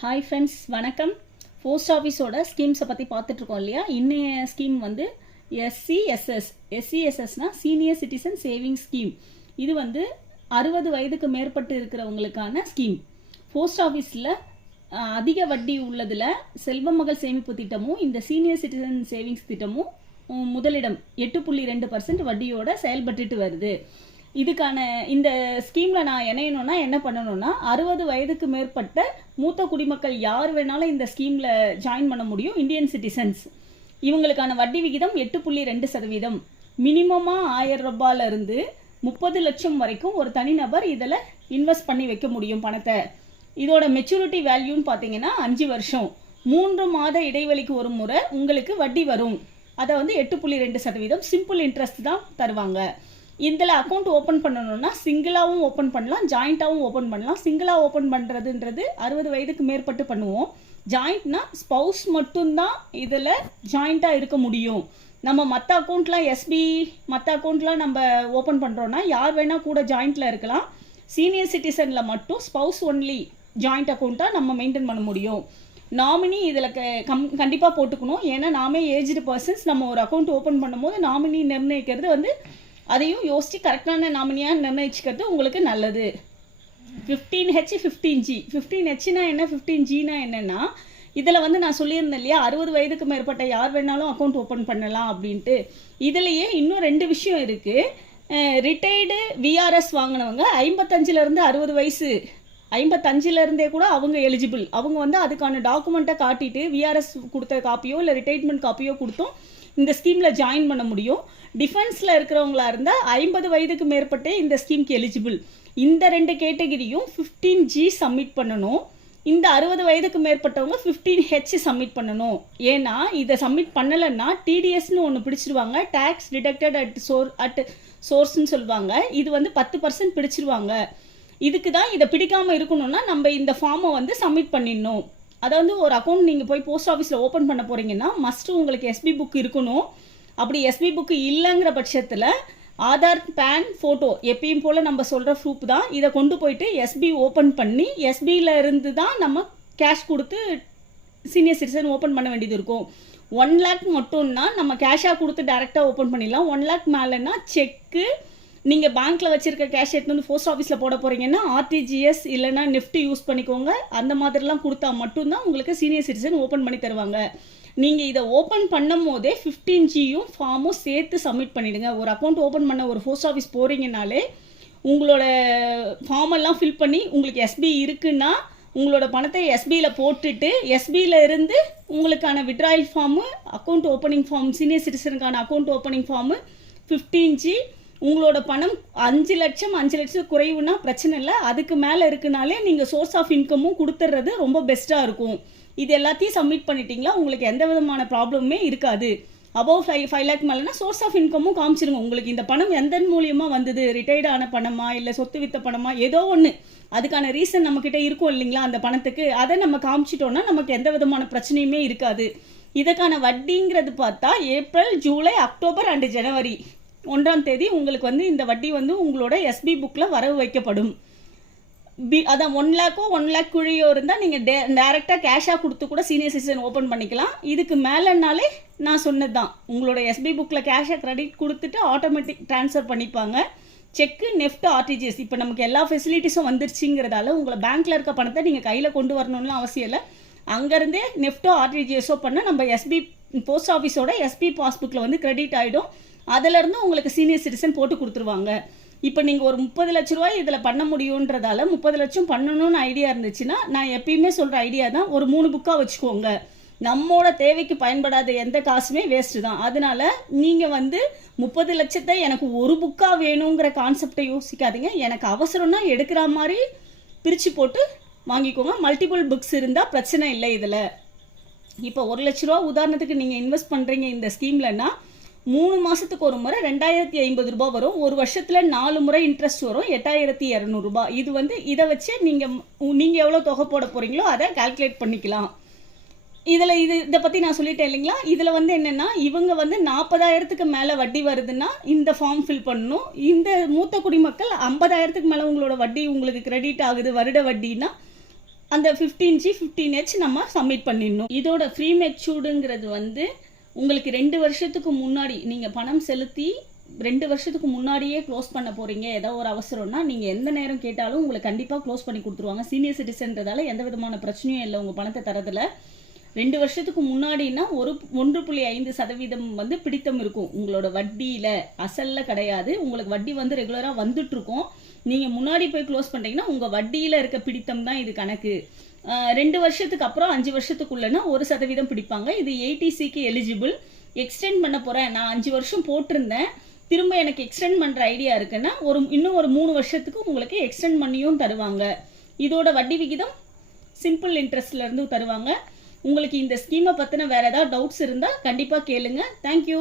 Hi friends, வணக்கம். Post ஆஃபீஸோட ஸ்கீம்ஸை பற்றி பார்த்துட்ருக்கோம் இல்லையா. இன்னைய ஸ்கீம் வந்து எஸ்சிஎஸ்எஸ்னா சீனியர் சிட்டிசன் சேவிங் ஸ்கீம். இது வந்து 60 வயதுக்கு மேற்பட்டு இருக்கிறவங்களுக்கான ஸ்கீம். போஸ்ட் ஆஃபீஸில் அதிக வட்டி உள்ளதில் செல்வ மகள் சேமிப்பு திட்டமும் இந்த சீனியர் சிட்டிசன் சேவிங்ஸ் திட்டமும் முதலிடம் 8.2% வட்டியோட செயல்பட்டுட்டு வருது. இதுக்கான இந்த ஸ்கீமில் நான் இணையணும்னா என்ன பண்ணணும்னா 60 வயதுக்கு மேற்பட்ட மூத்த குடிமக்கள் யார் வேணாலும் இந்த ஸ்கீமில் ஜாயின் பண்ண முடியும். இந்தியன் சிட்டிசன்ஸ் இவங்களுக்கான வட்டி விகிதம் 8.2%. மினிமமாக 1000 ரூபாயிலிருந்து 30 லட்சம் வரைக்கும் ஒரு தனிநபர் இதில் இன்வெஸ்ட் பண்ணி வைக்க முடியும் பணத்தை. இதோட மெச்சூரிட்டி வேல்யூன்னு பார்த்தீங்கன்னா 5 வருஷம். 3 மாத இடைவெளிக்கு ஒரு முறை உங்களுக்கு வட்டி வரும். அதை வந்து 8.2% சிம்பிள் இன்ட்ரெஸ்ட் தான் தருவாங்க. இதில் அக்கௌண்ட் ஓப்பன் பண்ணணும்னா சிங்கிளாகவும் ஓப்பன் பண்ணலாம், ஜாயிண்ட்டாகவும் ஓப்பன் பண்ணலாம். சிங்கிளாக ஓப்பன் பண்ணுறதுன்றது 60 வயதுக்கு மேற்பட்டு பண்ணுவோம். ஜாயிண்ட்னா ஸ்பவுஸ் மட்டும்தான் இதில் ஜாயிண்ட்டாக இருக்க முடியும். நம்ம மற்ற அக்கௌண்ட்லாம் மற்ற அக்கௌண்ட்லாம் நம்ம ஓப்பன் பண்ணுறோன்னா யார் வேணால் கூட ஜாயிண்ட்டில் இருக்கலாம். சீனியர் சிட்டிசனில் மட்டும் ஸ்பவுஸ் ஒன்லி ஜாயிண்ட் அக்கௌண்ட்டாக நம்ம மெயின்டைன் பண்ண முடியும். நாமினி இதில் கண்டிப்பாக போட்டுக்கணும். ஏன்னா நாமே ஏஜ்டு பர்சன்ஸ் நம்ம ஒரு அக்கௌண்ட் ஓப்பன் பண்ணும்போது நாமினி நிர்ணயிக்கிறது வந்து அதையும் யோசித்து கரெக்டான நாமினியாக நிர்ணயிச்சுக்கிறது உங்களுக்கு நல்லது. 15H 15G 15Hனா என்ன, 15Gனா என்னென்னா இதில் வந்து நான் சொல்லியிருந்தேன் இல்லையா 60 வயதுக்கு மேற்பட்ட யார் வேணாலும் அக்கௌண்ட் ஓப்பன் பண்ணலாம் அப்படின்ட்டு. இதுலேயே இன்னும் 2 விஷயம் இருக்குது. ரிட்டையர்டு விஆர்எஸ் வாங்கினவங்க 55லேருந்து 60 வயசு 55லேருந்தே கூட அவங்க எலிஜிபிள். அவங்க வந்து அதுக்கான டாக்குமெண்ட்டை காட்டிட்டு விஆர்எஸ் கொடுத்த காப்பியோ இல்லை ரிட்டையர்மெண்ட் காப்பியோ கொடுத்தோம் இந்த ஸ்கீமில் ஜாயின் பண்ண முடியும். டிஃபென்ஸில் இருக்கிறவங்களா இருந்தால் 50 வயதுக்கு மேற்பட்டே இந்த ஸ்கீம்க்கு எலிஜிபிள். இந்த 2 கேட்டகிரியும் 15G சப்மிட் பண்ணணும். இந்த 60 வயதுக்கு மேற்பட்டவங்க 15H சப்மிட் பண்ணணும். ஏன்னா இதை சப்மிட் பண்ணலைன்னா டிடிஎஸ்னு ஒன்று பிடிச்சிருவாங்க. டேக்ஸ் டிடக்டட் அட் சோர்ஸ்ன்னு சொல்லுவாங்க. இது வந்து 10% பிடிச்சிருவாங்க. இதுக்கு தான் இதை பிடிக்காமல் இருக்கணும்னா நம்ம இந்த ஃபார்மை வந்து சப்மிட் பண்ணிடணும். அதாவது ஒரு அக்கௌண்ட் நீங்கள் போய் போஸ்ட் ஆஃபீஸில் ஓப்பன் பண்ண போகிறீங்கன்னா மஸ்ட்டு உங்களுக்கு எஸ்பி புக் இருக்கணும். அப்படி எஸ்பி புக்கு இல்லைங்கிற பட்சத்தில் ஆதார், பேன், ஃபோட்டோ எப்பயும் போல் நம்ம சொல்கிற ப்ரூஃப் தான். இதை கொண்டு போயிட்டு எஸ்பி ஓப்பன் பண்ணி எஸ்பியில் இருந்து தான் நம்ம கேஷ் கொடுத்து சீனியர் சிட்டிசன் ஓப்பன் பண்ண வேண்டியது இருக்கும். 1 lakh மட்டும்னா நம்ம கேஷாக கொடுத்து டேரெக்டாக ஓப்பன் பண்ணிடலாம். 1 lakh மேலேன்னா செக்கு நீங்கள் பேங்க்கில் வச்சுருக்க கேஷ் எடுத்து வந்து போஸ்ட் ஆஃபீஸில் போட போகிறீங்கன்னா ஆர்டிஜிஎஸ் இல்லைனா நிஃப்டி யூஸ் பண்ணிக்கோங்க. அந்த மாதிரிலாம் கொடுத்தா மட்டும்தான் உங்களுக்கு சீனியர் சிட்டிசன் ஓப்பன் பண்ணி தருவாங்க. நீங்கள் இதை ஓப்பன் பண்ணும் போதே 15Gயும் ஃபார்மும் சேர்த்து சப்மிட் பண்ணிவிடுங்க. ஒரு அக்கௌண்ட் ஓப்பன் பண்ண ஒரு போஸ்ட் ஆஃபீஸ் போகிறீங்கனாலே உங்களோட ஃபார்மெல்லாம் ஃபில் பண்ணி உங்களுக்கு எஸ்பி இருக்குன்னா உங்களோட பணத்தை எஸ்பியில் போட்டுட்டு எஸ்பியில் இருந்து உங்களுக்கான withdrawal form, account opening form, senior சிட்டிசனுக்கான அக்கௌண்ட் ஓப்பனிங் ஃபார்மு 15G. உங்களோட பணம் 5 லட்சம் குறைவுனா பிரச்சனை இல்லை. அதுக்கு மேலே இருக்குனாலே நீங்கள் சோர்ஸ் ஆஃப் இன்கமும் கொடுத்துட்றது ரொம்ப பெஸ்ட்டாக இருக்கும். இது எல்லாத்தையும் சப்மிட் பண்ணிட்டீங்களா உங்களுக்கு எந்த விதமான ப்ராப்ளமுமே இருக்காது. அபவ் 5 lakh மேலேனா சோர்ஸ் ஆஃப் இன்கமும் காமிச்சிருங்க. உங்களுக்கு இந்த பணம் எந்த மூலியமாக வந்தது, ரிட்டையர்டு ஆன பணமா இல்லை சொத்து வித்த பணமா, ஏதோ ஒன்று அதுக்கான ரீசன் நம்மக்கிட்ட இருக்கும் இல்லைங்களா அந்த பணத்துக்கு. அதை நம்ம காமிச்சிட்டோன்னா நமக்கு எந்த விதமான பிரச்சனையுமே இருக்காது. இதுக்கான வட்டிங்கிறது பார்த்தா ஏப்ரல், ஜூலை, அக்டோபர் அண்ட் ஜனவரி 1ஆம் தேதி உங்களுக்கு வந்து இந்த வட்டி வந்து உங்களோட எஸ்பி புக்கில் வரவு வைக்கப்படும். அதான் 1 lakh 1 lakh குழியோ இருந்தால் நீங்கள் டேரெக்டாக கேஷாக கொடுத்து கூட சீனியர் சிட்டிசன் ஓப்பன் பண்ணிக்கலாம். இதுக்கு மேலேனாலே நான் சொன்னது தான், உங்களோட எஸ்பி புக்கில் கேஷை கிரெடிட் கொடுத்துட்டு ஆட்டோமேட்டிக் ட்ரான்ஸ்ஃபர் பண்ணிப்பாங்க. செக்கு, நெஃப்ட், ஆர்டிஜிஎஸ் இப்போ நமக்கு எல்லா ஃபெசிலிட்டிஸும் வந்துருச்சுங்கிறதால உங்களை பேங்க்கில் இருக்க பணத்தை நீங்கள் கையில் கொண்டு வரணும்னு அவசியம் இல்லை. அங்கேருந்தே நெஃப்ட்டோ ஆர்டிஜிஎஸோ பண்ணால் நம்ம எஸ்பி போஸ்ட் ஆஃபீஸோட எஸ்பி பாஸ்புக்கில் வந்து கிரெடிட் ஆகிடும். அதிலேருந்து உங்களுக்கு சீனியர் சிட்டிசன் போட்டு கொடுத்துருவாங்க. இப்போ நீங்கள் ஒரு 30 லட்ச ரூபாய் இதில் பண்ண முடியுன்றதால 30 லட்சம் பண்ணணும்னு ஐடியா இருந்துச்சுன்னா நான் எப்பயுமே சொல்கிற ஐடியா தான், ஒரு 3 புக்காக வச்சுக்கோங்க. நம்மளோட தேவைக்கு பயன்படாத எந்த காசுமே வேஸ்ட்டு தான். அதனால நீங்கள் வந்து 30 லட்சத்தை எனக்கு ஒரு புக்காக வேணுங்கிற கான்செப்டை யோசிக்காதீங்க. எனக்கு அவசரம்னா எடுக்கிற மாதிரி பிரித்து போட்டு வாங்கிக்கோங்க. மல்டிபிள் புக்ஸ் இருந்தால் பிரச்சனை இல்லை. இதில் இப்போ 1 லட்ச ரூபா உதாரணத்துக்கு நீங்கள் இன்வெஸ்ட் பண்ணுறீங்க இந்த ஸ்கீம்லன்னா 3 மாதத்துக்கு ஒரு முறை 2050 ரூபாய் வரும். ஒரு வருஷத்தில் 4 முறை இன்ட்ரெஸ்ட் வரும், 8200 ரூபாய். இது வந்து இதை வச்சு நீங்கள் எவ்வளோ தொகை போட போகிறீங்களோ அதை கால்குலேட் பண்ணிக்கலாம். இதில் இதை பற்றி நான் சொல்லிட்டேன் இல்லைங்களா. இதில் வந்து என்னென்னா இவங்க வந்து 40,000க்கு மேலே வட்டி வருதுன்னா இந்த ஃபார்ம் ஃபில் பண்ணணும். இந்த மூத்த குடிமக்கள் 50,000க்கு மேலே உங்களோட வட்டி உங்களுக்கு கிரெடிட் ஆகுது வருட வட்டின்னா அந்த 15G 15H நம்ம சப்மிட் பண்ணிடணும். இதோட ஃப்ரீ மெச்சூர்டுங்கிறது வந்து உங்களுக்கு 2 வருஷத்துக்கு முன்னாடி நீங்கள் பணம் செலுத்தி 2 வருஷத்துக்கு முன்னாடியே க்ளோஸ் பண்ண போகிறீங்க, ஏதோ ஒரு அவசரம்னா நீங்கள் எந்த நேரம் கேட்டாலும் உங்களுக்கு கண்டிப்பாக க்ளோஸ் பண்ணி கொடுத்துருவாங்க. சீனியர் சிட்டிசன்றதால எந்த விதமான பிரச்சனையும் இல்லை உங்கள் பணத்தை தரதில். 2 வருஷத்துக்கு முன்னாடினா 1.5% வந்து பிடித்தம் இருக்கும் உங்களோட வட்டியில், அசலில் கிடையாது. உங்களுக்கு வட்டி வந்து ரெகுலராக வந்துட்டுருக்கோம். நீங்கள் முன்னாடி போய் க்ளோஸ் பண்ணுறீங்கன்னா உங்கள் வட்டியில் இருக்க பிடித்தம் தான் இது கணக்கு. 2 வருஷத்துக்கு அப்புறம் 5 வருஷத்துக்குள்ளனா 1% பிடிப்பாங்க. இது 80Cக்கு எலிஜிபிள். எக்ஸ்டெண்ட் பண்ண போகிறேன், நான் 5 வருஷம் போட்டிருந்தேன், திரும்ப எனக்கு எக்ஸ்டெண்ட் பண்ணுற ஐடியா இருக்குன்னா இன்னும் ஒரு 3 வருஷத்துக்கு உங்களுக்கு எக்ஸ்டெண்ட் பண்ணியும் தருவாங்க. இதோட வட்டி விகிதம் சிம்பிள் இன்ட்ரெஸ்ட்லேருந்து தருவாங்க. உங்களுக்கு இந்த ஸ்கீமை பற்றின வேறு ஏதாவது டவுட்ஸ் இருந்தால் கண்டிப்பாக கேளுங்க. தேங்க்யூ.